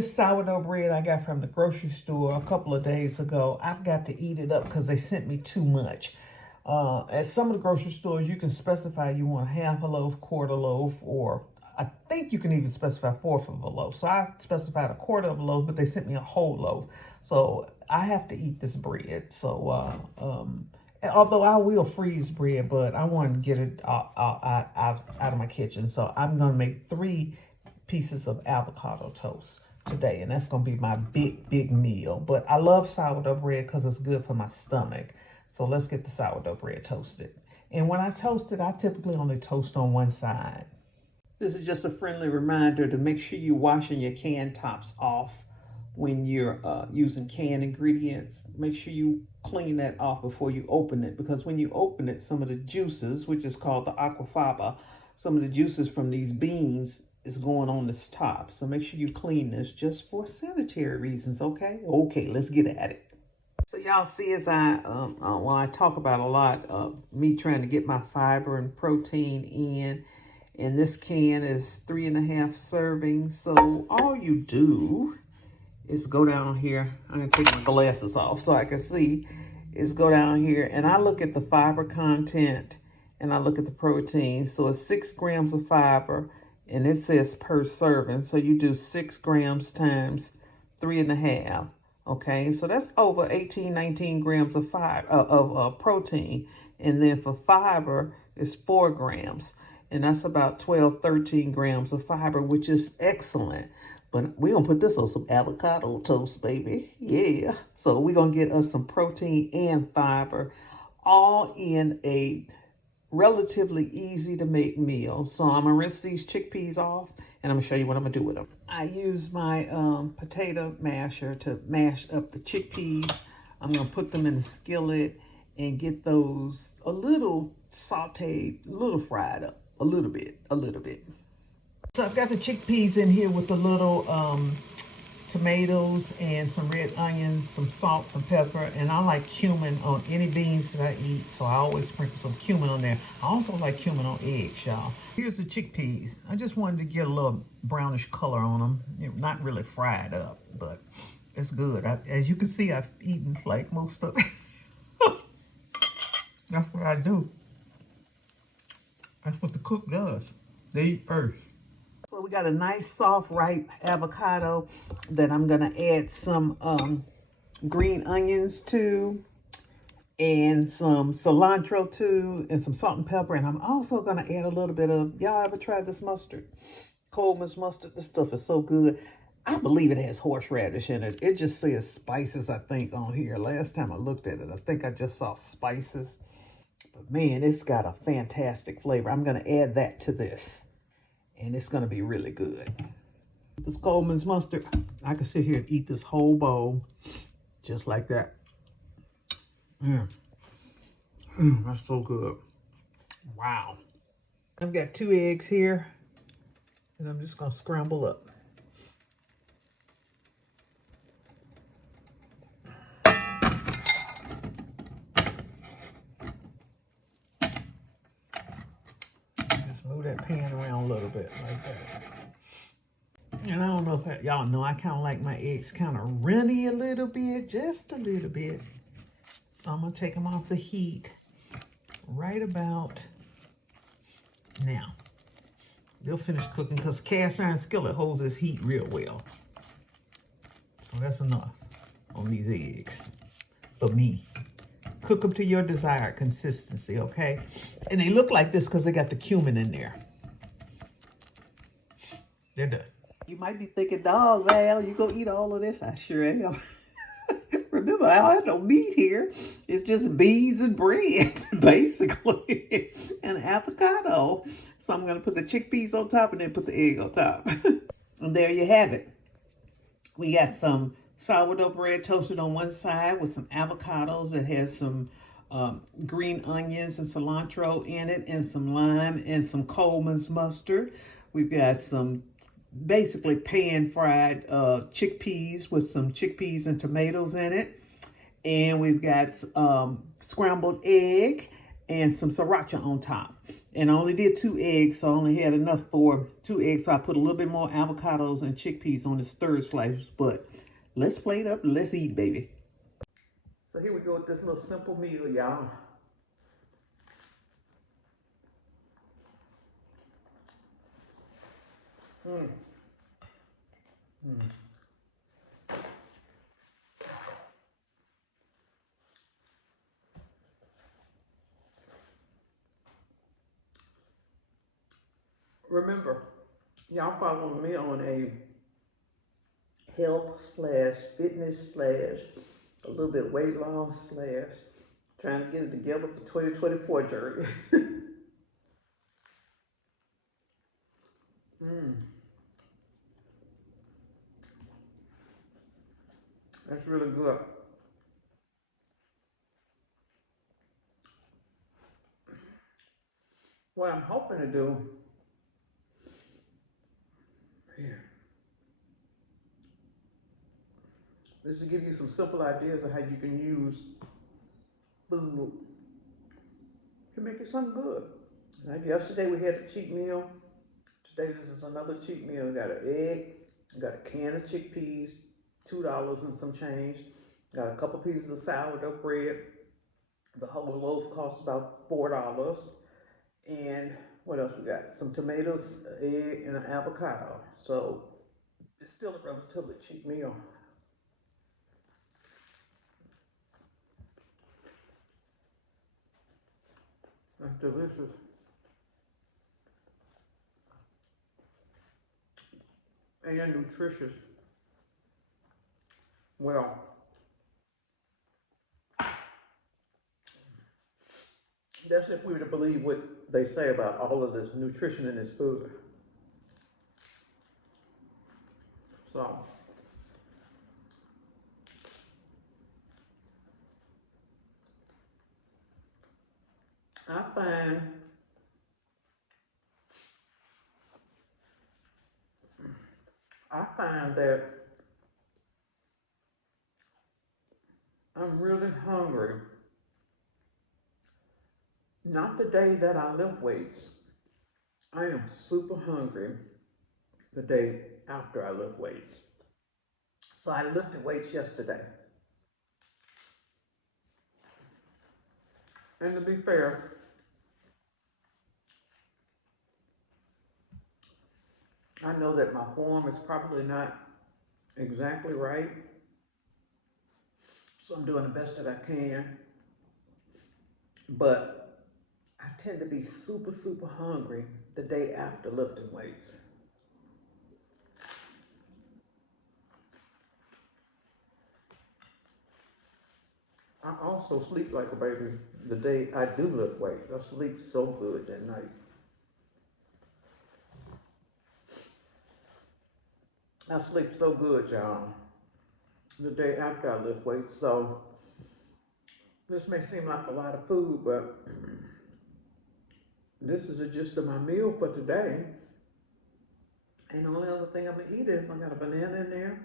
This sourdough bread I got from the grocery store a couple of days ago. I've got to eat it up because they sent me too much. At some of the grocery stores, you can specify you want half a loaf, quarter loaf, or I think you can even specify fourth of a loaf. So I specified a quarter of a loaf, but they sent me a whole loaf. So I have to eat this bread. So although I will freeze bread, but I want to get it out of my kitchen. So I'm going to make 3 pieces of avocado toast today, and that's going to be my big meal. But I love sourdough bread because it's good for my stomach. So let's get the sourdough bread toasted. And when I toast it, I typically only toast on one side. This is just a friendly reminder to make sure you're washing your can tops off when you're using canned ingredients. Make sure you clean that off before you open it, because when you open it, some of the juices, which is called the aquafaba, some of the juices from these beans is going on this top. So make sure you clean this just for sanitary reasons, okay? Okay, let's get at it. So y'all see, as I talk about a lot of me trying to get my fiber and protein in, and this can is 3.5 servings. So all you do is go down here. I'm gonna take my glasses off so I can see. Is go down here and I look at the fiber content and I look at the protein. So it's 6 grams of fiber and it says per serving. So you do 6 grams times 3.5. Okay, so that's over 18, 19 grams of protein. And then for fiber, it's 4 grams. And that's about 12, 13 grams of fiber, which is excellent. But we're going to put this on some avocado toast, baby. Yeah. So we're going to get us some protein and fiber all in a relatively easy to make meal. So I'm going to rinse these chickpeas off and I'm going to show you what I'm going to do with them. I use my potato masher to mash up the chickpeas. I'm going to put them in a skillet and get those a little sauteed, a little fried up, a little bit. So I've got the chickpeas in here with the little tomatoes and some red onions, some salt, some pepper, and I like cumin on any beans that I eat, so I always sprinkle some cumin on there. I also like cumin on eggs, y'all. Here's the chickpeas. I just wanted to get a little brownish color on them. They're not really fried up, but it's good. As you can see, I've eaten like most of it. That's what I do. That's what the cook does. They eat first. So we got a nice soft ripe avocado that I'm gonna add some green onions to, and some cilantro to, and some salt and pepper. And I'm also gonna add a little bit of, y'all ever tried this mustard? Coleman's mustard. This stuff is so good. I believe it has horseradish in it. It just says spices, I think, on here. Last time I looked at it, I think I just saw spices. But man, it's got a fantastic flavor. I'm gonna add that to this. And it's going to be really good. This Coleman's mustard, I can sit here and eat this whole bowl just like that. That's so good. Wow. I've got 2 eggs here, and I'm just going to scramble up. Move that pan around a little bit like that. And I don't know if y'all know, I kind of like my eggs kind of runny a little bit, just a little bit. So I'm going to take them off the heat right about now. They'll finish cooking because cast iron skillet holds its heat real well. So that's enough on these eggs for me. Cook them to your desired consistency, okay? And they look like this because they got the cumin in there. They're done. You might be thinking, dog, Val, you gonna eat all of this? I sure am. Remember, I don't have no meat here. It's just beans and bread, basically, and avocado. So I'm gonna put the chickpeas on top and then put the egg on top. And there you have it. We got some sourdough bread toasted on one side with some avocados that has some green onions and cilantro in it, and some lime and some Coleman's mustard. We've got some basically pan-fried chickpeas with some chickpeas and tomatoes in it. And we've got scrambled egg and some sriracha on top. And I only did 2 eggs, so I only had enough for 2 eggs. So I put a little bit more avocados and chickpeas on this third slice. But let's plate up and let's eat, baby. So here we go with this little simple meal, y'all. Mm. Mm. Remember, y'all follow me on a health slash fitness slash a little bit weight loss slash trying to get it together for 2024 journey. Mm, that's really good. What I'm hoping to do here is to give you some simple ideas of how you can use food to make it something good. Like yesterday we had a cheat meal. Today this is another cheat meal. We got an egg, we got a can of chickpeas, $2 and some change. Got a couple pieces of sourdough bread. The whole loaf costs about $4. And what else we got? Some tomatoes, an egg, and an avocado. So it's still a relatively cheap meal. That's delicious. And nutritious. Well, that's if we were to believe what they say about all of this nutrition in this food. So, I find I find that I'm really hungry. Not the day that I lift weights. I am super hungry the day after I lift weights. So I lifted weights yesterday. And to be fair, I know that my form is probably not exactly right. So I'm doing the best that I can. But I tend to be super, super hungry the day after lifting weights. I also sleep like a baby the day I do lift weights. I sleep so good that night. I sleep so good, y'all, the day after I lift weights. So this may seem like a lot of food, but this is the gist of my meal for today. And the only other thing I'm gonna eat is I got a banana in there,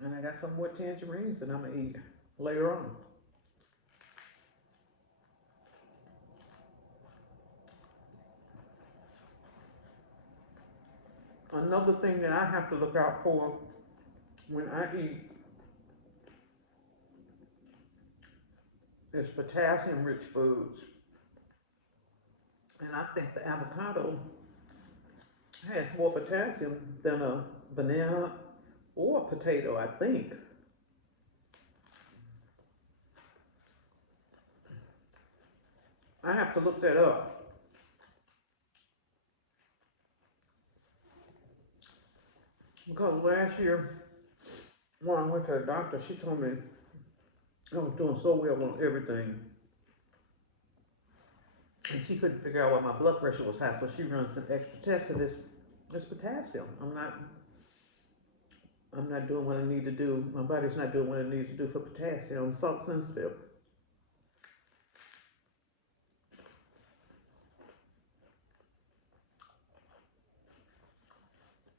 and I got some more tangerines that I'm gonna eat later on. Another thing that I have to look out for when I eat is potassium-rich foods. And I think the avocado has more potassium than a banana or a potato, I think. I have to look that up. Because last year, when I went to the doctor, she told me I was doing so well on everything. And she couldn't figure out why my blood pressure was high, so she runs some extra tests, and it's potassium. I'm not doing what I need to do. My body's not doing what it needs to do for potassium. I'm salt sensitive.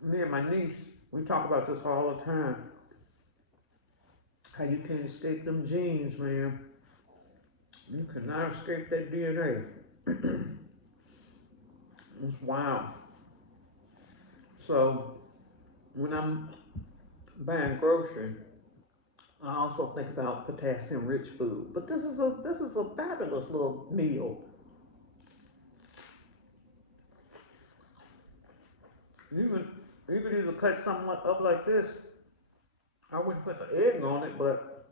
Me and my niece, we talk about this all the time. How you can't escape them genes, man. You cannot escape that DNA. It's wild. So when I'm buying groceries, I also think about potassium rich food. But this is a fabulous little meal. You could you could either cut something up like this. I wouldn't put the egg on it, but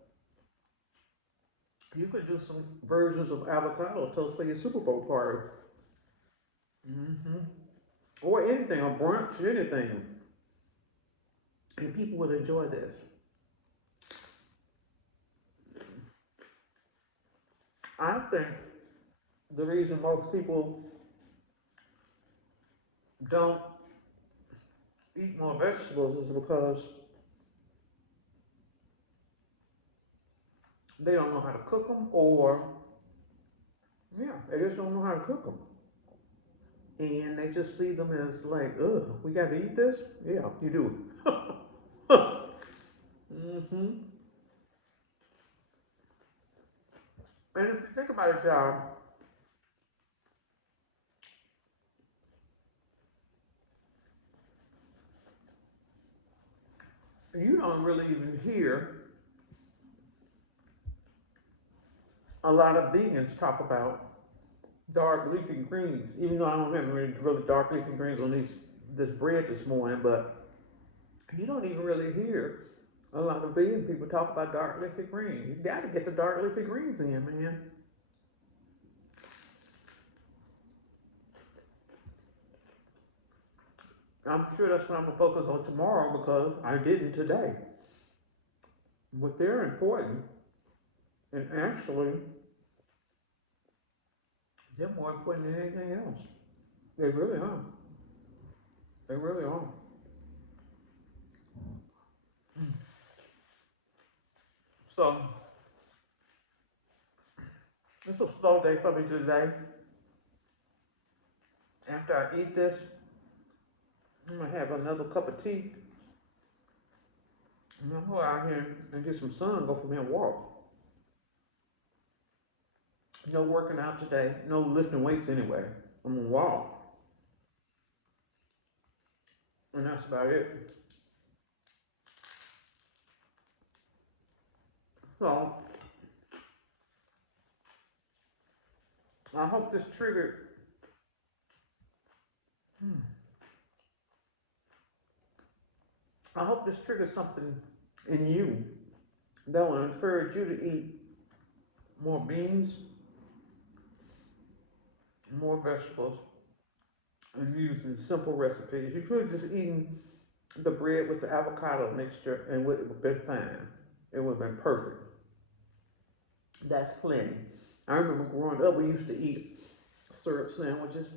you could do some versions of avocado toast for your Super Bowl party. hmm Or anything, or brunch, anything. And people would enjoy this. I think the reason most people don't eat more vegetables is because they don't know how to cook them, or yeah, they just don't know how to cook them, and they just see them as like, ugh, we got to eat this. Yeah, you do. hmm And if you think about it, y'all, you don't really even hear a lot of vegans talk about dark leafy greens, even though I don't have any really dark leafy greens on this bread this morning, but you don't even really hear a lot of vegan people talk about dark leafy greens. You got to get the dark leafy greens in, man. I'm sure that's what I'm gonna focus on tomorrow because I didn't today. But they're important, and actually, they're more important than anything else. They really are. They really are. So it's a slow day for me today. After I eat this, I'm gonna have another cup of tea, and I'm gonna go out here and get some sun, go for me a walk. No working out today, no lifting weights anyway. I'm gonna walk, and that's about it. So I hope this triggered. Hmm, I hope this triggers something in you that will encourage you to eat more beans, more vegetables, and using simple recipes. You could have just eaten the bread with the avocado mixture and it would have been fine. It would have been perfect. That's plenty. I remember growing up, we used to eat syrup sandwiches,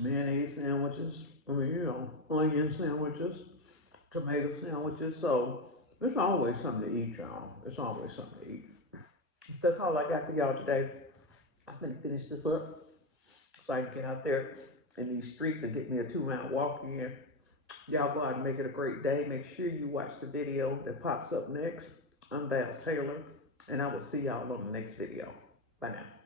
mayonnaise sandwiches, onion sandwiches, tomato sandwiches. So there's always something to eat, y'all. There's always something to eat. That's all I got for y'all today. I'm gonna finish this up so I can get out there in these streets and get me a 2 mile walk in. Y'all go out and make it a great day. Make sure you watch the video that pops up next. I'm Val Taylor, and I will see y'all on the next video. Bye now.